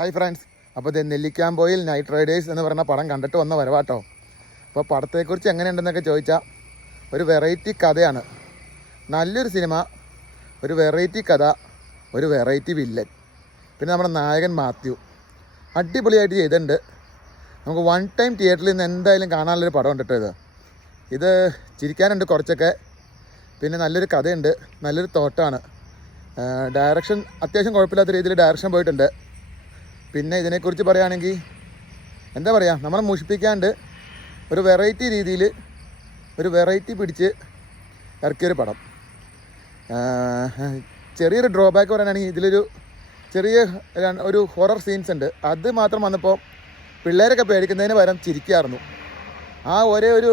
Hi friends, അപ്പോൾ ഇത് Nellikkampoyil night Riders എന്ന് പറഞ്ഞ പടം കണ്ടിട്ട് വന്ന വരവാട്ടോ. അപ്പോൾ പടത്തെക്കുറിച്ച് എങ്ങനെയുണ്ടെന്നൊക്കെ ചോദിച്ചാൽ ഒരു വെറൈറ്റി കഥയാണ്. നല്ലൊരു സിനിമ, ഒരു വെറൈറ്റി കഥ, ഒരു വെറൈറ്റി വില്ലൻ, പിന്നെ നമ്മുടെ നായകൻ മാത്യു അടിപൊളിയായിട്ട് ചെയ്തിട്ടുണ്ട്. നമുക്ക് വൺ ടൈം തിയേറ്ററിൽ നിന്ന് എന്തായാലും കാണാനുള്ളൊരു പടം ഉണ്ട് കേട്ടോ. ഇത് ചിരിക്കാനുണ്ട് കുറച്ചൊക്കെ, പിന്നെ നല്ലൊരു കഥയുണ്ട്, നല്ലൊരു തോട്ടാണ്. ഡയറക്ഷൻ അത്യാവശ്യം കുഴപ്പമില്ലാത്ത രീതിയിൽ ഡയറക്ഷൻ പോയിട്ടുണ്ട്. പിന്നെ ഇതിനെക്കുറിച്ച് പറയുകയാണെങ്കിൽ എന്താ പറയുക, നമ്മളെ മുഷിപ്പിക്കാണ്ട് ഒരു വെറൈറ്റി രീതിയിൽ ഒരു വെറൈറ്റി പിടിച്ച് ഇറക്കിയൊരു പടം. ചെറിയൊരു ഡ്രോബാക്ക് പറയുകയാണെങ്കിൽ ഇതിലൊരു ചെറിയ ഒരു ഹൊറർ സീൻസ് ഉണ്ട്. അത് മാത്രം വന്നപ്പോൾ പിള്ളേരൊക്കെ പേടിക്കുന്നതിന് പകരം ചിരിക്കായിരുന്നു. ആ ഒരേ ഒരു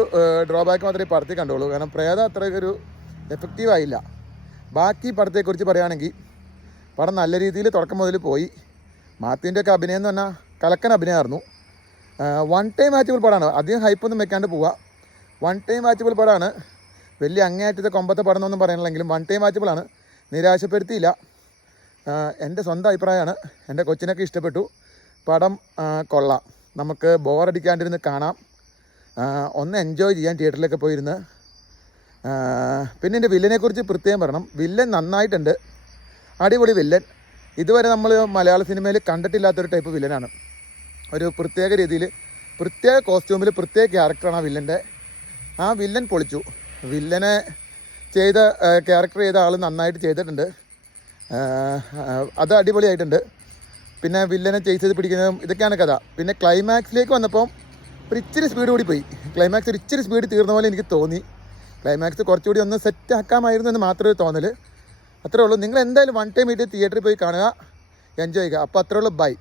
ഡ്രോബാക്ക് മാത്രമേ ഈ പടത്തിൽ കണ്ടുള്ളൂ. കാരണം പ്രേതം അത്രയൊരു എഫക്റ്റീവായില്ല. ബാക്കി പടത്തെക്കുറിച്ച് പറയുകയാണെങ്കിൽ പടം നല്ല രീതിയിൽ തുടക്കം മുതൽ പോയി. മാത്യുവിൻ്റെയൊക്കെ അഭിനയം എന്ന് പറഞ്ഞാൽ കലക്കൻ അഭിനയമായിരുന്നു. വൺ ടൈം വാച്ചബിൾ പടമാണ്. അധികം ഹൈപ്പൊന്നും വെക്കാണ്ട് പോവുക. വൺ ടൈം വാച്ചബിൾ പടമാണ്. വലിയ അങ്ങേയറ്റത്തെ കൊമ്പത്തെ പടം എന്നൊന്നും പറയണില്ലെങ്കിലും വൺ ടൈം വാച്ചബിളാണ്. നിരാശപ്പെടുത്തിയില്ല. എൻ്റെ സ്വന്തം അഭിപ്രായമാണ്. എൻ്റെ കൊച്ചിനൊക്കെ ഇഷ്ടപ്പെട്ടു. പടം കൊള്ളാം. നമുക്ക് ബോറടിക്കാണ്ടിരുന്ന് കാണാം. ഒന്ന് എൻജോയ് ചെയ്യാൻ തിയേറ്ററിലൊക്കെ പോയിരുന്ന്. പിന്നെ എൻ്റെ വില്ലനെക്കുറിച്ച് പ്രത്യേകം പറയണം. വില്ലൻ നന്നായിട്ടുണ്ട്. അടിപൊളി വില്ലൻ. ഇതുവരെ നമ്മൾ മലയാള സിനിമയിൽ കണ്ടിട്ടില്ലാത്തൊരു ടൈപ്പ് വില്ലനാണ്. ഒരു പ്രത്യേക രീതിയിൽ, പ്രത്യേക കോസ്റ്റ്യൂമിൽ, പ്രത്യേക ക്യാരക്ടറാണ് ആ വില്ലൻ്റെ. ആ വില്ലൻ പൊളിച്ചു. വില്ലനെ ക്യാരക്ടർ ചെയ്ത ആൾ നന്നായിട്ട് ചെയ്തിട്ടുണ്ട്. അത് അടിപൊളിയായിട്ടുണ്ട്. പിന്നെ വില്ലനെ ചേസ് ചെയ്ത് പിടിക്കുന്നതും ഇതൊക്കെയാണ് കഥ. പിന്നെ ക്ലൈമാക്സിലേക്ക് വന്നപ്പോൾ ഒരു ഇച്ചിരി സ്പീഡ് കൂടി പോയി. ക്ലൈമാക്സ് ഒരു ഇച്ചിരി സ്പീഡ് തീർന്ന പോലെ എനിക്ക് തോന്നി. ക്ലൈമാക്സ് കുറച്ചുകൂടി ഒന്ന് സെറ്റ് ആക്കാമായിരുന്നു എന്ന് മാത്രമേ തോന്നൽ. അത്രേ ഉള്ളൂ. നിങ്ങൾ എന്തായാലും വൺ ടൈം തിയേറ്ററിൽ പോയി കാണുക, എൻജോയ് ചെയ്യുക. അപ്പോൾ അത്രേ ഉള്ളൂ. ബൈ.